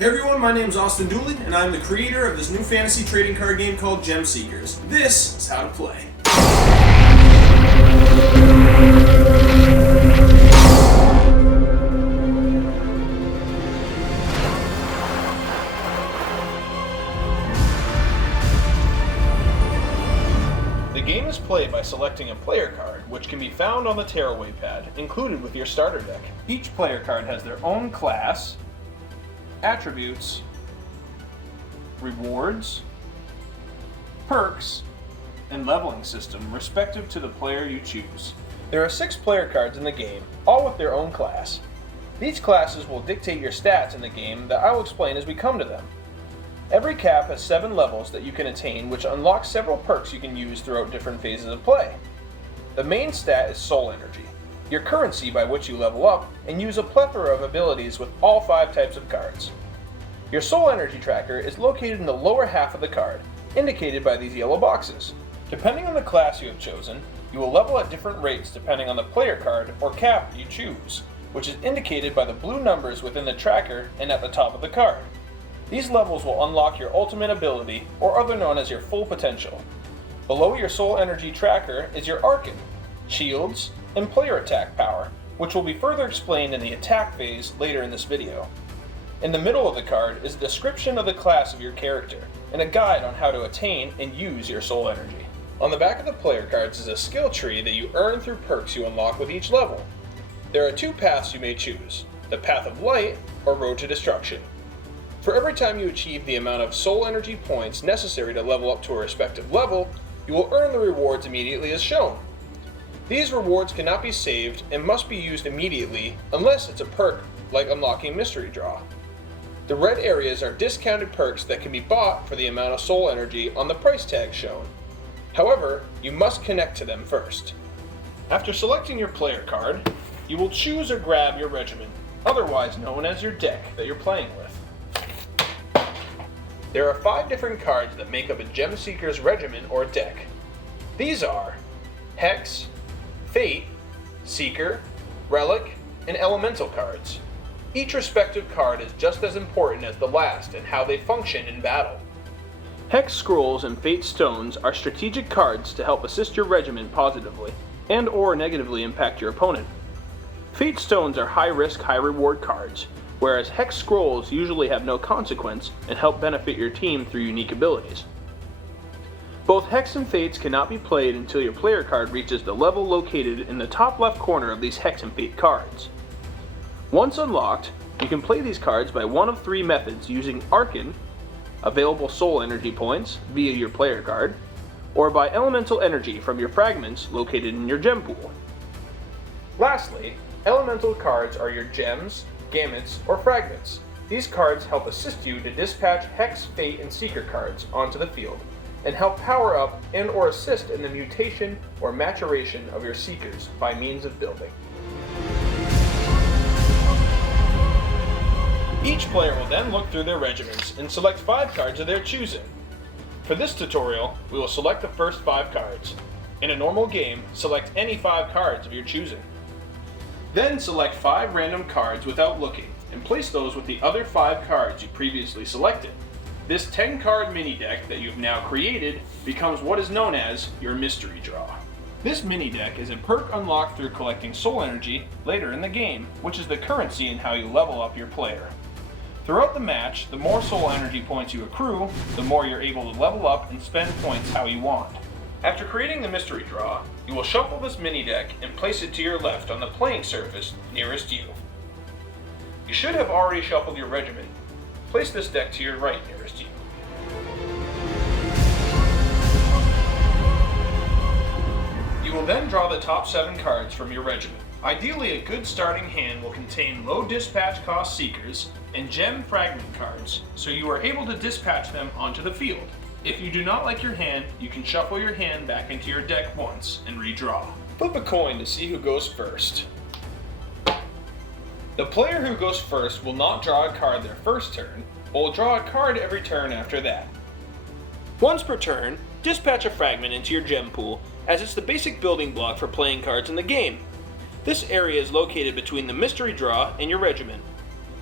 Hey everyone, my name is Austin Dooley, and I'm the creator of this new fantasy trading card game called Gem Seekers. This is how to play. The game is played by selecting a player card, which can be found on the tearaway pad, included with your starter deck. Each player card has their own class, attributes, rewards, perks, and leveling system respective to the player you choose. There are 6 player cards in the game, all with their own class. These classes will dictate your stats in the game that I will explain as we come to them. Every cap has 7 levels that you can attain, which unlocks several perks you can use throughout different phases of play. The main stat is soul energy, your currency by which you level up and use a plethora of abilities with all 5 types of cards. Your soul energy tracker is located in the lower half of the card, indicated by these yellow boxes. Depending on the class you have chosen, you will level at different rates depending on the player card or cap you choose, which is indicated by the blue numbers within the tracker and at the top of the card. These levels will unlock your ultimate ability, or other known as your full potential. Below your soul energy tracker is your Arken, shields, and player attack power, which will be further explained in the attack phase later in this video. In the middle of the card is a description of the class of your character, and a guide on how to attain and use your soul energy. On the back of the player cards is a skill tree that you earn through perks you unlock with each level. There are 2 paths you may choose, the Path of Light or Road to Destruction. For every time you achieve the amount of soul energy points necessary to level up to a respective level, you will earn the rewards immediately as shown. These rewards cannot be saved and must be used immediately unless it's a perk like unlocking Mystery Draw. The red areas are discounted perks that can be bought for the amount of soul energy on the price tag shown. However, you must connect to them first. After selecting your player card, you will choose or grab your regiment, otherwise known as your deck that you're playing with. There are 5 different cards that make up a Gem Seeker's regiment or deck. These are Hex, Fate, Seeker, Relic, and Elemental cards. Each respective card is just as important as the last in how they function in battle. Hex Scrolls and Fate Stones are strategic cards to help assist your regiment positively, and or negatively impact your opponent. Fate Stones are high-risk, high-reward cards, whereas Hex Scrolls usually have no consequence and help benefit your team through unique abilities. Both Hex and Fates cannot be played until your player card reaches the level located in the top left corner of these Hex and Fate cards. Once unlocked, you can play these cards by one of 3 methods using Arken, available soul energy points via your player card, or by elemental energy from your fragments located in your gem pool. Lastly, elemental cards are your gems, gamuts, or fragments. These cards help assist you to dispatch Hex, Fate, and Seeker cards onto the field, and help power up and or assist in the mutation or maturation of your Seekers by means of building. Each player will then look through their regiments and select 5 cards of their choosing. For this tutorial, we will select the first 5 cards. In a normal game, select any 5 cards of your choosing. Then select 5 random cards without looking, and place those with the other 5 cards you previously selected. This 10-card mini deck that you've now created becomes what is known as your Mystery Draw. This mini deck is a perk unlocked through collecting soul energy later in the game, which is the currency in how you level up your player. Throughout the match, the more soul energy points you accrue, the more you're able to level up and spend points how you want. After creating the Mystery Draw, you will shuffle this mini deck and place it to your left on the playing surface nearest you. You should have already shuffled your regiment. Place this deck to your right nearest you. You will then draw the top 7 cards from your regiment. Ideally, a good starting hand will contain low dispatch cost Seekers and gem fragment cards, so you are able to dispatch them onto the field. If you do not like your hand, you can shuffle your hand back into your deck once and redraw. Flip a coin to see who goes first. The player who goes first will not draw a card their first turn, but will draw a card every turn after that. Once per turn, dispatch a fragment into your gem pool, as it's the basic building block for playing cards in the game. This area is located between the Mystery Draw and your regiment.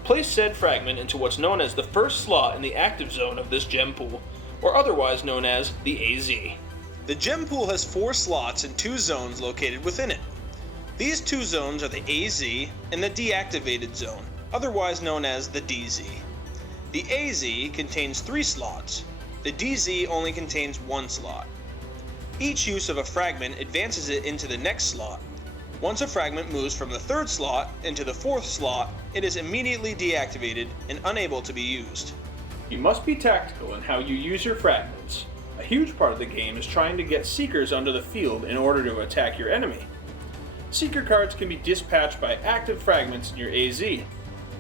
Place said fragment into what's known as the first slot in the active zone of this gem pool, or otherwise known as the AZ. The gem pool has 4 slots and 2 zones located within it. These 2 zones are the AZ and the deactivated zone, otherwise known as the DZ. The AZ contains 3 slots. The DZ only contains 1 slot. Each use of a fragment advances it into the next slot. Once a fragment moves from the 3rd slot into the 4th slot, it is immediately deactivated and unable to be used. You must be tactical in how you use your fragments. A huge part of the game is trying to get Seekers onto the field in order to attack your enemy. Seeker cards can be dispatched by active fragments in your AZ.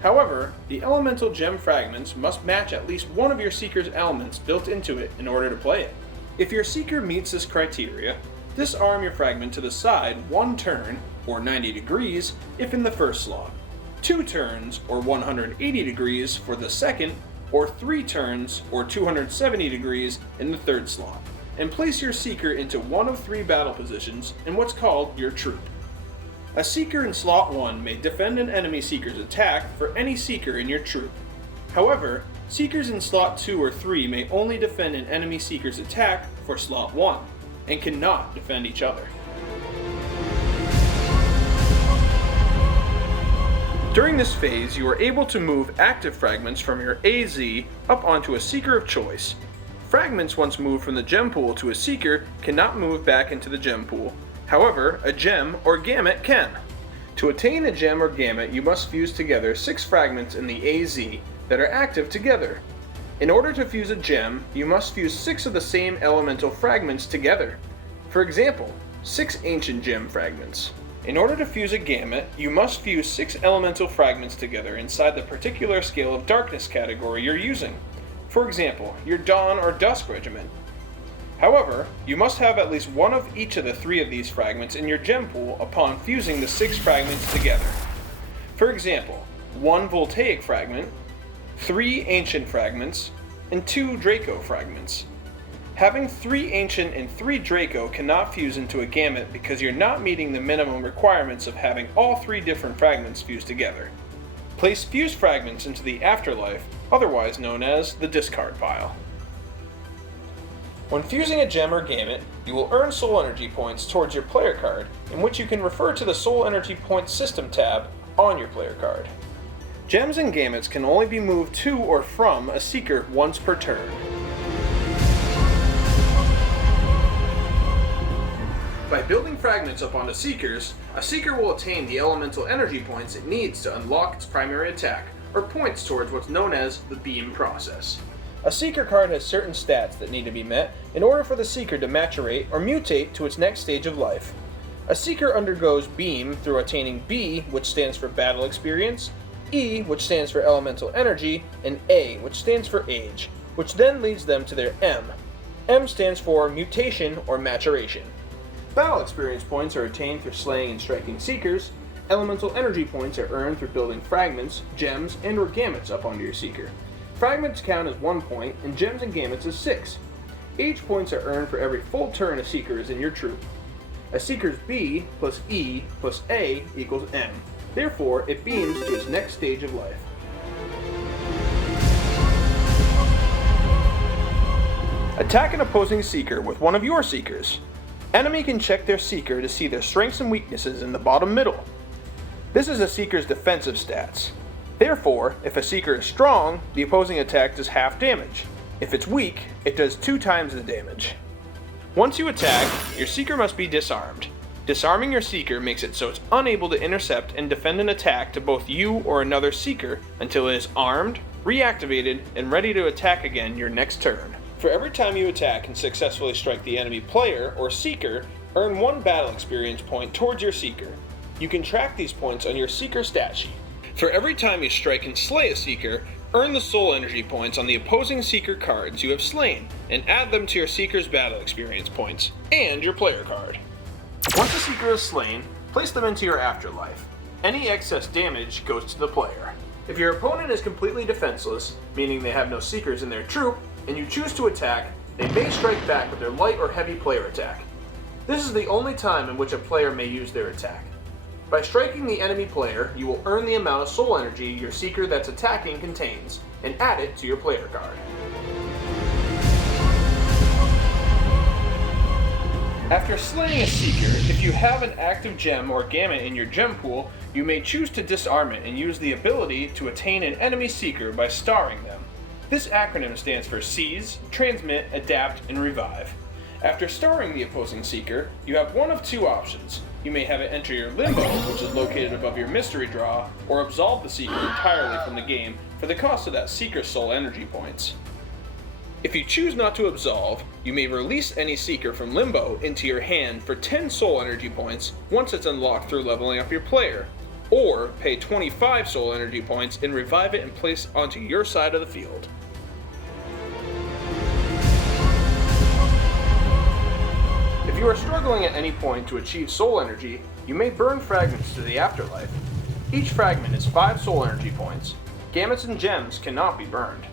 However, the elemental gem fragments must match at least one of your Seeker's elements built into it in order to play it. If your Seeker meets this criteria, disarm your fragment to the side 1 turn, or 90 degrees, if in the 1st slot, 2 turns, or 180 degrees for the 2nd, or 3 turns, or 270 degrees in the 3rd slot, and place your Seeker into one of 3 battle positions in what's called your troop. A Seeker in slot 1 may defend an enemy Seeker's attack for any Seeker in your troop. However, Seekers in slot 2 or 3 may only defend an enemy Seeker's attack for slot 1, and cannot defend each other. During this phase, you are able to move active fragments from your AZ up onto a Seeker of choice. Fragments once moved from the gem pool to a Seeker cannot move back into the gem pool. However, a gem or gamut can. To attain a gem or gamut, you must fuse together 6 fragments in the AZ that are active together. In order to fuse a gem, you must fuse 6 of the same elemental fragments together. For example, 6 ancient gem fragments. In order to fuse a gamut, you must fuse 6 elemental fragments together inside the particular scale of darkness category you're using. For example, your Dawn or Dusk Regiment. However, you must have at least one of each of the 3 of these fragments in your gem pool upon fusing the 6 fragments together. For example, 1 Voltaic fragment, 3 Ancient fragments, and 2 Draco fragments. Having 3 Ancient and 3 Draco cannot fuse into a gamut because you're not meeting the minimum requirements of having all 3 different fragments fused together. Place fused fragments into the Afterlife, otherwise known as the discard pile. When fusing a gem or gamut, you will earn soul energy points towards your player card, in which you can refer to the Soul Energy Points System tab on your player card. Gems and gamuts can only be moved to or from a Seeker once per turn. By building fragments up onto Seekers, a Seeker will attain the elemental energy points it needs to unlock its primary attack, or points towards what's known as the B.E.A.M.ing process. A Seeker card has certain stats that need to be met in order for the Seeker to maturate or mutate to its next stage of life. A Seeker undergoes B.E.A.M. through attaining B, which stands for Battle Experience, E, which stands for Elemental Energy, and A, which stands for Age, which then leads them to their M. M stands for Mutation or Maturation. Battle Experience points are attained through slaying and striking Seekers. Elemental Energy points are earned through building fragments, gems, and or gamuts up onto your Seeker. Fragments count as 1 point, and gems and gamuts as 6. Age points are earned for every full turn a Seeker is in your troop. A Seeker's B plus E plus A equals M. Therefore, it beams to its next stage of life. Attack an opposing Seeker with one of your Seekers. Enemy can check their Seeker to see their strengths and weaknesses in the bottom middle. This is a Seeker's defensive stats. Therefore, if a Seeker is strong, the opposing attack does half damage. If it's weak, it does 2 times the damage. Once you attack, your Seeker must be disarmed. Disarming your Seeker makes it so it's unable to intercept and defend an attack to both you or another Seeker until it is armed, reactivated, and ready to attack again your next turn. For every time you attack and successfully strike the enemy player or Seeker, earn 1 battle experience point towards your Seeker. You can track these points on your Seeker stat sheet. For every time you strike and slay a Seeker, earn the soul energy points on the opposing Seeker cards you have slain, and add them to your Seeker's battle experience points, and your player card. Once a Seeker is slain, place them into your Afterlife. Any excess damage goes to the player. If your opponent is completely defenseless, meaning they have no Seekers in their troop, and you choose to attack, they may strike back with their light or heavy player attack. This is the only time in which a player may use their attack. By striking the enemy player, you will earn the amount of soul energy your Seeker that's attacking contains, and add it to your player card. After slaying a Seeker, if you have an active gem or Gamut in your gem pool, you may choose to disarm it and use the ability to attain an enemy Seeker by starring them. This acronym stands for Seize, Transmit, Adapt, and Revive. After starring the opposing Seeker, you have one of two options. You may have it enter your Limbo, which is located above your mystery draw, or absolve the Seeker entirely from the game for the cost of that Seeker's soul energy points. If you choose not to absolve, you may release any Seeker from Limbo into your hand for 10 soul energy points once it's unlocked through leveling up your player, or pay 25 soul energy points and revive it and place it onto your side of the field. If you are struggling at any point to achieve soul energy, you may burn fragments to the Afterlife. Each fragment is 5 soul energy points. Gamuts and gems cannot be burned.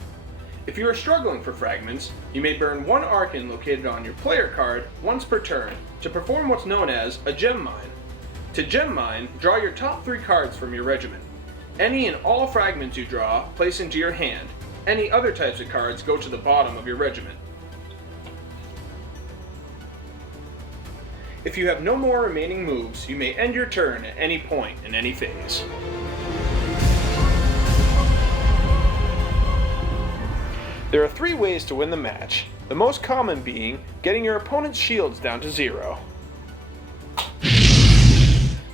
If you are struggling for fragments, you may burn one Arken located on your player card once per turn to perform what's known as a gem mine. To gem mine, draw your top 3 cards from your regiment. Any and all fragments you draw, place into your hand. Any other types of cards go to the bottom of your regiment. If you have no more remaining moves, you may end your turn at any point in any phase. There are 3 ways to win the match, the most common being getting your opponent's shields down to 0.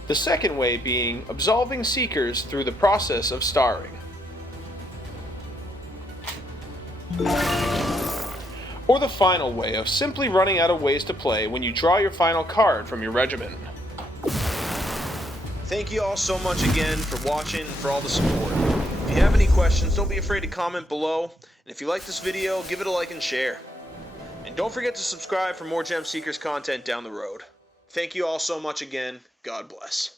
The second way being absolving Seekers through the process of starring. Or the final way of simply running out of ways to play when you draw your final card from your regiment. Thank you all so much again for watching and for all the support. If you have any questions, don't be afraid to comment below. And if you like this video, give it a like and share. And don't forget to subscribe for more Gem Seekers content down the road. Thank you all so much again. God bless.